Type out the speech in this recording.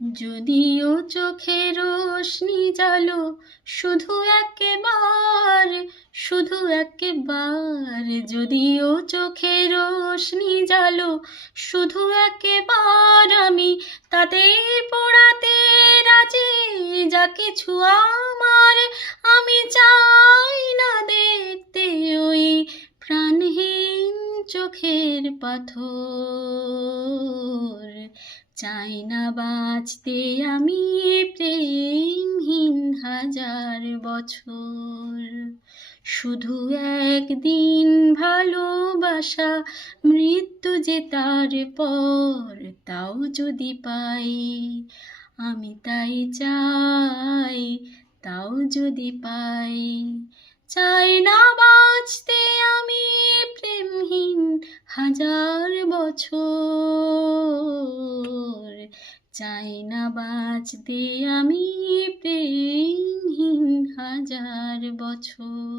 যদিও চোখে রোশনি জালো শুধু একবার, শুধু একবার, যদিও চোখে রোশনি জালো শুধু একবার, আমি তাতে পোড়াতে রাজি যা কিছু আমার। আমি চাই না দেখতে ওই প্রাণহীন চোখের পাথর, চাই না বাঁচতে আমি প্রেমহীন হাজার বছর। শুধু একদিন ভালোবাসা, মৃত্যু যে তার পর, তাও যদি পাই আমি তাই চাই, তাও যদি পাই। চাই না বাঁচতে আমি প্রেমহীন হাজার বছর, চাই না বাঁচতে আমি প্রেমহীন হাজার বছর।